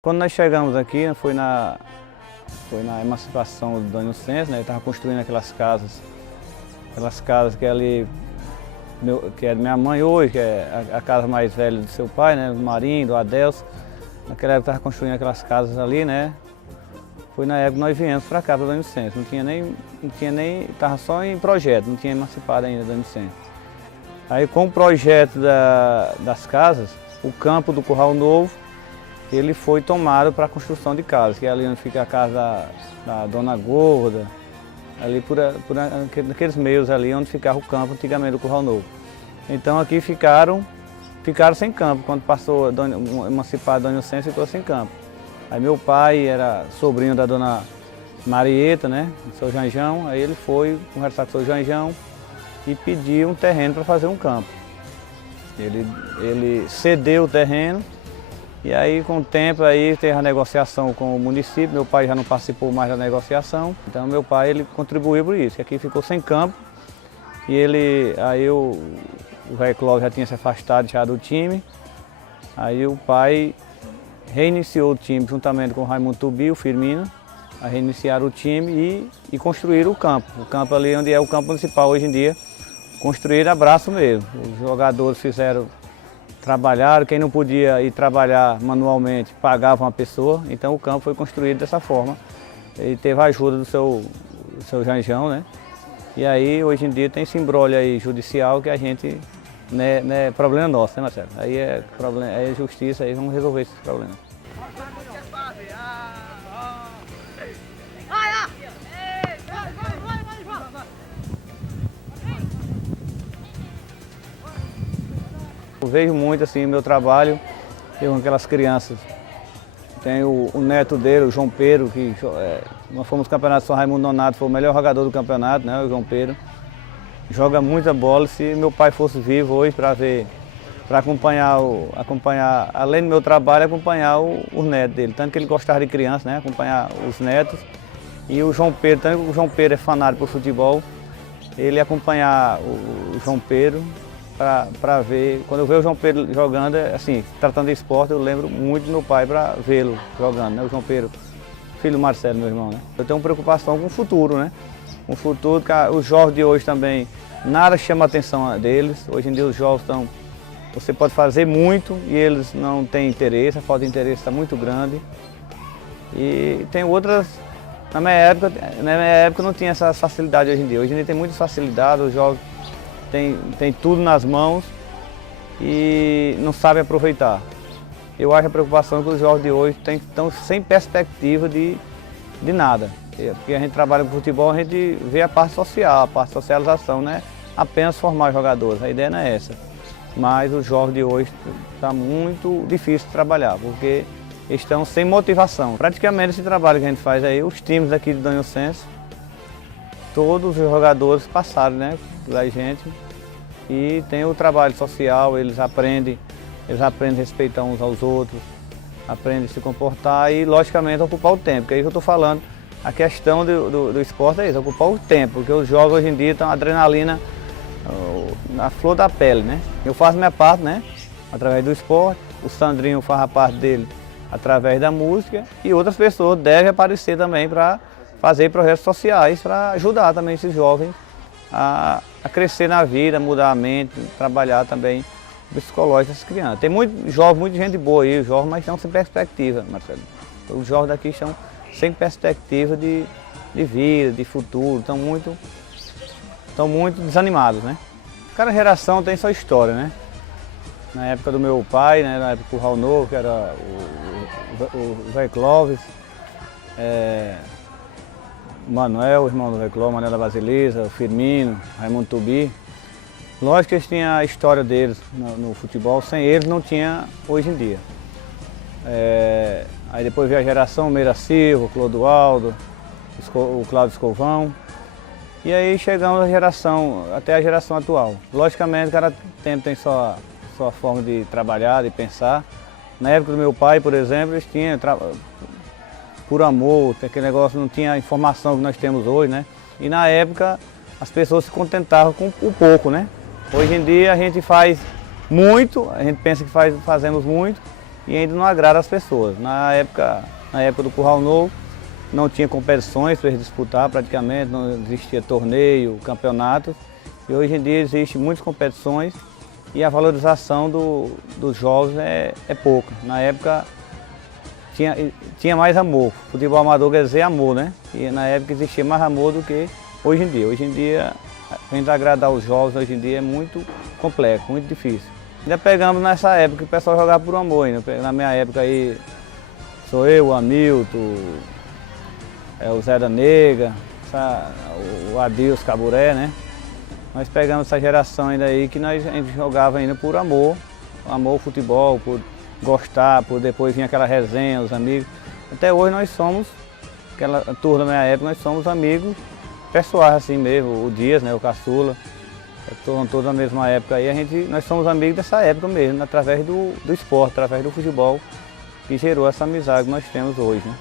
Quando nós chegamos aqui, foi na emancipação do Dom Inocêncio, né? Ele estava construindo aquelas casas que é ali, que é minha mãe hoje, que é a casa mais velha do seu pai, né? Do Marinho, do Adelso. Naquela época estava construindo aquelas casas ali, né? Foi na época que nós viemos para cá, para o Dom Inocêncio. Não tinha nem, estava só em projeto, não tinha emancipado ainda o Dom Inocêncio. Aí com o projeto das casas, o campo do Curral Novo, ele foi tomado para a construção de casas, que é ali onde fica a casa da Dona Gorda, ali por aqueles meios ali onde ficava o campo antigamente do Curral Novo. Então aqui ficaram sem campo, quando passou emancipado Dona Inocêncio, ficou sem campo. Aí meu pai era sobrinho da Dona Marieta, né, do seu Janjão, aí ele foi conversar com o seu Janjão e pediu um terreno para fazer um campo. Ele cedeu o terreno. E aí, com o tempo, aí teve a negociação com o município, meu pai já não participou mais da negociação, então meu pai ele contribuiu por isso, que aqui ficou sem campo, e aí o velho Clóvis já tinha se afastado já do time, aí o pai reiniciou o time juntamente com o Raimundo Tubi, o Firmino, a reiniciar o time e construir o campo ali onde é o campo municipal hoje em dia, construir a braço mesmo, os jogadores trabalharam, quem não podia ir trabalhar manualmente pagava uma pessoa, então o campo foi construído dessa forma. E teve a ajuda do seu Janjão, né? E aí hoje em dia tem esse imbróglio aí judicial que a gente, não é problema nosso, né, Marcelo? Aí é justiça, aí vamos resolver esse problema. Eu vejo muito assim o meu trabalho, eu com aquelas crianças. Tem o neto dele, o João Pedro, que nós fomos no campeonato São Raimundo Nonato, foi o melhor jogador do campeonato, né, o João Pedro. Joga muita bola, se meu pai fosse vivo hoje para acompanhar, além do meu trabalho, acompanhar os netos dele. Tanto que ele gostava de criança, né, acompanhar os netos. E o João Pedro, tanto que o João Pedro é fanático por futebol, ele acompanhar o João Pedro, para ver, quando eu vejo o João Pedro jogando, assim, tratando de esporte, eu lembro muito do meu pai para vê-lo jogando, né? O João Pedro, filho do Marcelo, meu irmão, né? Eu tenho preocupação com o futuro, né? Com o futuro, os jovens de hoje também, nada chama a atenção deles. Hoje em dia os jovens você pode fazer muito e eles não têm interesse, a falta de interesse está muito grande. E tem outras, na minha época não tinha essa facilidade hoje em dia. Hoje em dia tem muita facilidade, os jovens tem tudo nas mãos e não sabe aproveitar. Eu acho a preocupação que os jovens de hoje estão sem perspectiva de nada. Porque a gente trabalha com futebol, a gente vê a parte social, a parte de socialização, né? Apenas formar jogadores, a ideia não é essa. Mas os jovens de hoje está muito difícil de trabalhar, porque estão sem motivação. Praticamente esse trabalho que a gente faz aí, os times aqui de Dom Inocêncio, todos os jogadores passaram, né, da gente, e tem o trabalho social, eles aprendem a respeitar uns aos outros, aprendem a se comportar e, logicamente, ocupar o tempo, que é isso que eu estou falando. A questão do esporte é isso, ocupar o tempo, porque os jogos hoje em dia estão adrenalina na flor da pele, né? Eu faço minha parte, né, através do esporte, o Sandrinho faz a parte dele através da música e outras pessoas devem aparecer também para fazer projetos sociais para ajudar também esses jovens a crescer na vida, mudar a mente, trabalhar também o psicológico dessas crianças. Tem muito jovem, muita gente boa aí, os jovens, mas estão sem perspectiva, Marcelo. Os jovens daqui estão sem perspectiva de vida, de futuro, estão muito desanimados, né? Cada geração tem sua história, né? Na época do meu pai, né, na época do Curral Novo, que era o velho Clóvis, o Manuel, o irmão do velho Clóvis, Manuel da Basilisa, o Firmino, Raimundo Tubi. Lógico que eles tinham a história deles no futebol, sem eles não tinha hoje em dia. Aí depois veio a geração Meira Silva, o Clodoaldo, o Cláudio Escovão. E aí chegamos até a geração atual. Logicamente, cada tempo tem sua forma de trabalhar, de pensar. Na época do meu pai, por exemplo, eles tinham por amor, aquele negócio, não tinha a informação que nós temos hoje, né? E na época as pessoas se contentavam com o pouco, né? Hoje em dia a gente faz muito, a gente pensa que fazemos muito e ainda não agrada as pessoas. Na época do Curral Novo, não tinha competições para eles disputar praticamente, não existia torneio, campeonato. E hoje em dia existem muitas competições e a valorização dos jovens é pouca. Na época tinha mais amor. Futebol amador quer dizer amor, né? E na época existia mais amor do que hoje em dia. Hoje em dia, a gente agradar os jovens hoje em dia é muito complexo, muito difícil. Ainda pegamos nessa época que o pessoal jogava por amor. Ainda. Na minha época aí, sou eu, o Hamilton, o Zé da Nega, o Adilson Caburé, né? Nós pegamos essa geração ainda aí que a gente jogava ainda por amor ao futebol, por gostar, por depois vir aquela resenha, os amigos. Até hoje nós somos, aquela turma da minha época, nós somos amigos pessoais assim mesmo, o Dias, né, o Caçula, todos na mesma época aí, nós somos amigos dessa época mesmo, através do esporte, através do futebol, que gerou essa amizade que nós temos hoje, né?